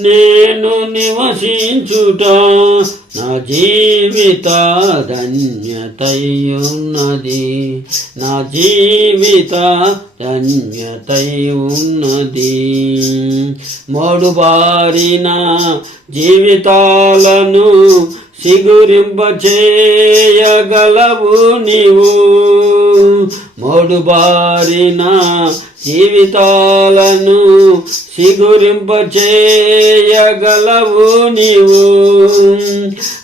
నేను నివసించుట నా జీవిత ధన్యతయున్నది. నా జీవిత ధన్యతై ఉన్నది జీవితాలను సిగురింపచేయగలవు నీవు. మోడుబారిన జీవితాలను సిగురింపచేయగలవు నీవు.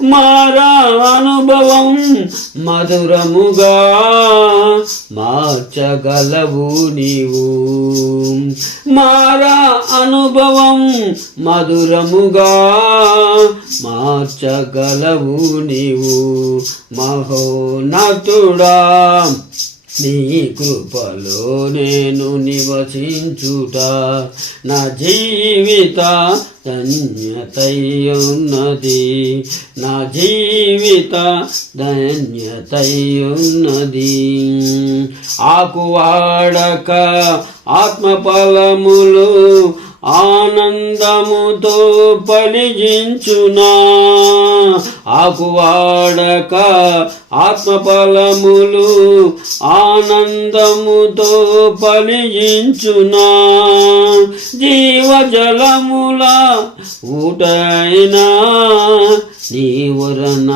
మారా అనుభవం మధురముగా మార్చగలవు నీవు. మారా అనుభవం మధురముగా మార్చగలవు నీవు. మహోనతుడా నీ కృపలో నేను నివసించుట నా జీవిత ధన్యతై ఉన్నది. నా జీవిత ధన్యతై ఉన్నది. ఆకువాడక ఆత్మఫలములు ఆనందముతో పలిజించునా ఆకువాడక ఆత్మఫలములు ఆనందముతో పలిజించునా జీవజలముల ఊటైనా నీవరనను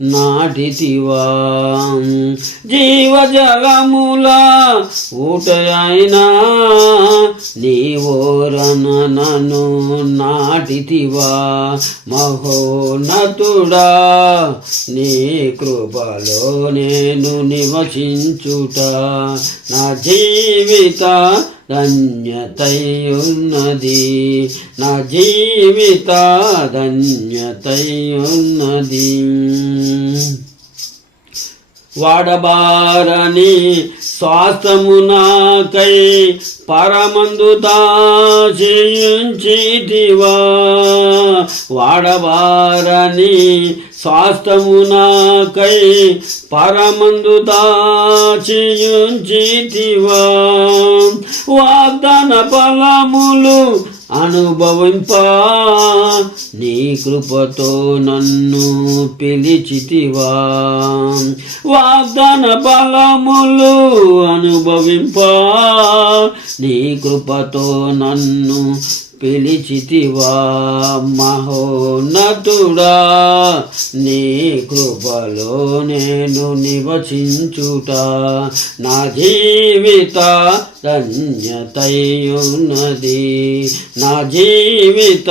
నాటితివా. జీవజలముల ఊటయైనా నీవోరణనను నాటితివా. మహోన్నతుడా నీ కృపలో నేను నివసించుట. నా జీవిత ధన్యతై ఉన్నది నా జీవిత ధన్యతై ఉన్నది వాడబారని శ్వాసము నాకై పరమందు దాచేయుంచితివా వాడవారని స్వాస్థము నాకై పరమందు దాచేయుంచితివా వాదన ఫలములు అనుభవింప నీ కృపతో నన్ను పిలిచితివా. వాగ్దాన బలములు అనుభవింప నీ కృపతో నన్ను పిలిచితివా మహోన్నతుడా నీ కృపలో నేను నివసించుట నా జీవిత ధన్యతయున్నది నా జీవిత